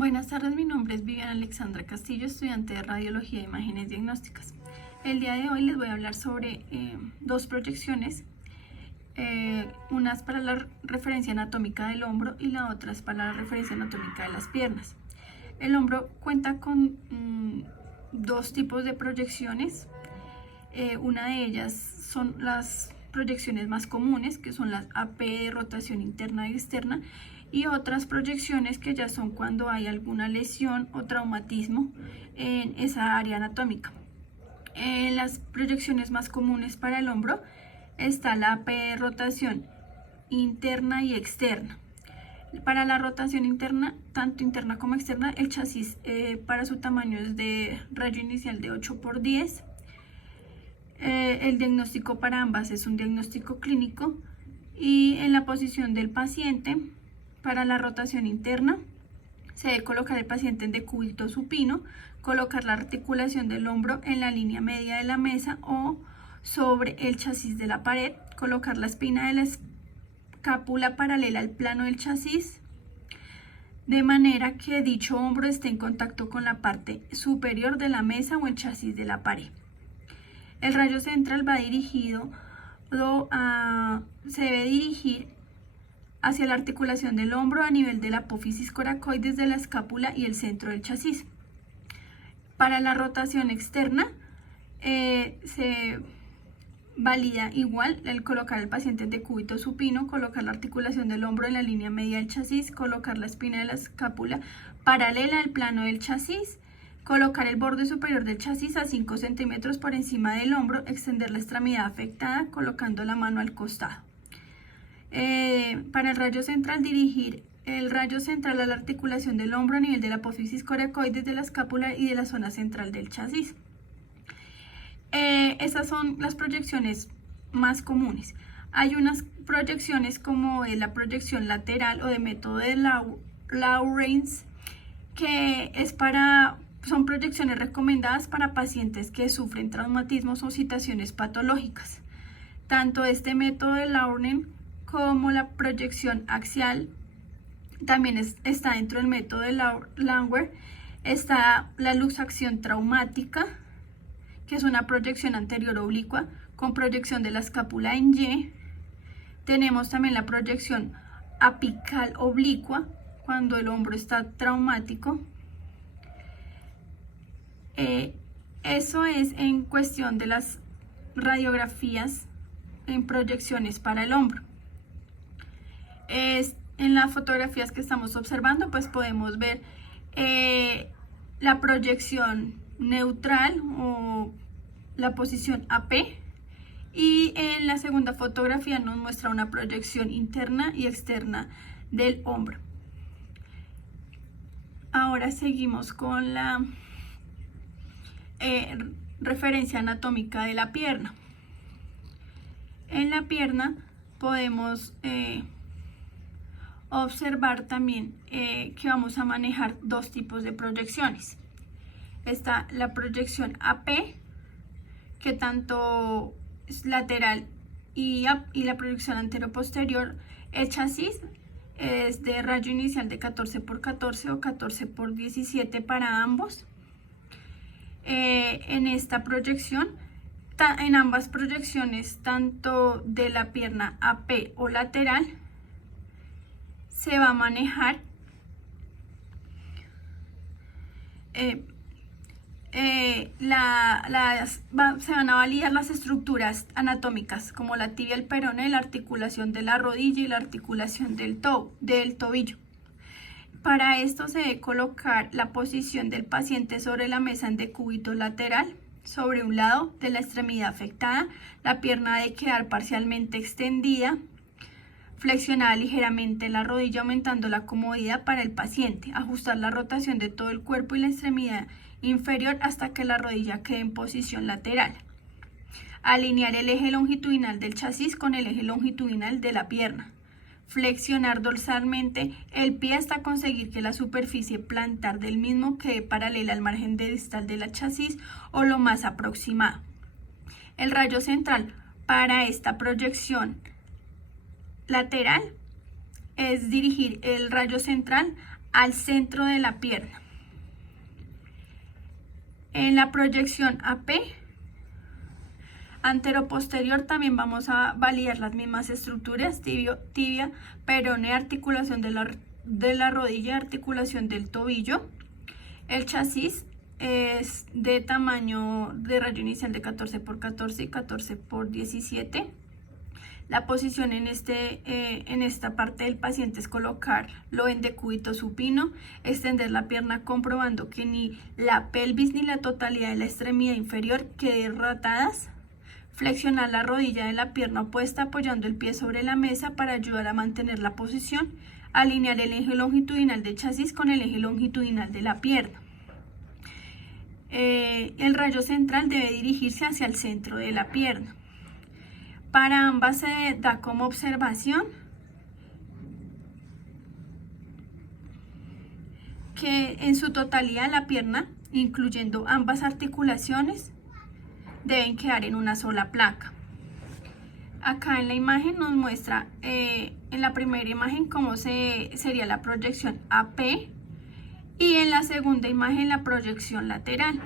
Buenas tardes, mi nombre es Viviana Alexandra Castillo, estudiante de Radiología e Imágenes Diagnósticas. El día de hoy les voy a hablar sobre dos proyecciones, una es para la referencia anatómica del hombro y la otra es para la referencia anatómica de las piernas. El hombro cuenta con dos tipos de proyecciones. Una de ellas son las proyecciones más comunes, que son las AP de rotación interna y externa, y otras proyecciones que ya son cuando hay alguna lesión o traumatismo en esa área anatómica. Las proyecciones más comunes para el hombro está la AP de rotación interna y externa. Para la rotación interna, tanto interna como externa, el chasis para su tamaño es de rayo inicial de 8×10. El diagnóstico para ambas es un diagnóstico clínico, y en la posición del paciente para la rotación interna se debe colocar el paciente en decúbito supino, colocar la articulación del hombro en la línea media de la mesa o sobre el chasis de la pared, colocar la espina de la escápula paralela al plano del chasis, de manera que dicho hombro esté en contacto con la parte superior de la mesa o el chasis de la pared. El rayo central va dirigido se debe dirigir hacia la articulación del hombro a nivel de la apófisis coracoides de la escápula y el centro del chasis. Para la rotación externa se valida igual el colocar al paciente en decúbito supino, colocar la articulación del hombro en la línea media del chasis, colocar la espina de la escápula paralela al plano del chasis, colocar el borde superior del chasis a 5 centímetros por encima del hombro, extender la extremidad afectada colocando la mano al costado. Para el rayo central, dirigir el rayo central a la articulación del hombro a nivel de la apófisis coracoides de la escápula y de la zona central del chasis. Esas son las proyecciones más comunes. Hay unas proyecciones como la proyección lateral o de método de Lawrence, que son proyecciones recomendadas para pacientes que sufren traumatismos o situaciones patológicas. Tanto este método de Lawrence como la proyección axial también está dentro del método de Landwehr. Está la luxación traumática, que es una proyección anterior oblicua con proyección de la escápula en Y. Tenemos también la proyección apical oblicua cuando el hombro está traumático. Eso es en cuestión de las radiografías en proyecciones para el hombro. En las fotografías que estamos observando, pues podemos ver la proyección neutral o la posición AP, y en la segunda fotografía nos muestra una proyección interna y externa del hombro. Ahora seguimos con la referencia anatómica de la pierna. En la pierna podemos observar también que vamos a manejar dos tipos de proyecciones. Está la proyección AP, que tanto es lateral, y la proyección antero-posterior. El chasis es de rayo inicial de 14×14 o 14×17 para ambos. En esta proyección, en ambas proyecciones, tanto de la pierna AP o lateral, se va a manejar se van a validar las estructuras anatómicas como la tibia, el peroné, la articulación de la rodilla y la articulación del tobillo. Para esto se debe colocar la posición del paciente sobre la mesa en decúbito lateral, sobre un lado de la extremidad afectada. La pierna debe quedar parcialmente extendida, flexionar ligeramente la rodilla aumentando la comodidad para el paciente, ajustar la rotación de todo el cuerpo y la extremidad inferior hasta que la rodilla quede en posición lateral. Alinear el eje longitudinal del chasis con el eje longitudinal de la pierna. Flexionar dorsalmente el pie hasta conseguir que la superficie plantar del mismo quede paralela al margen distal de la chasis o lo más aproximado. El rayo central para esta proyección lateral es dirigir el rayo central al centro de la pierna. En la proyección AP antero-posterior también vamos a validar las mismas estructuras: tibia, peroné, articulación de la rodilla, articulación del tobillo. El chasis es de tamaño de rayo inicial de 14 por 14 y 14 por 17. La posición en esta parte del paciente es colocarlo en decúbito supino, extender la pierna comprobando que ni la pelvis ni la totalidad de la extremidad inferior queden ratadas, flexionar la rodilla de la pierna opuesta apoyando el pie sobre la mesa para ayudar a mantener la posición, alinear el eje longitudinal del chasis con el eje longitudinal de la pierna. El rayo central debe dirigirse hacia el centro de la pierna. Para ambas se da como observación que en su totalidad la pierna, incluyendo ambas articulaciones, deben quedar en una sola placa. Acá en la imagen nos muestra en la primera imagen cómo sería la proyección AP y en la segunda imagen la proyección lateral.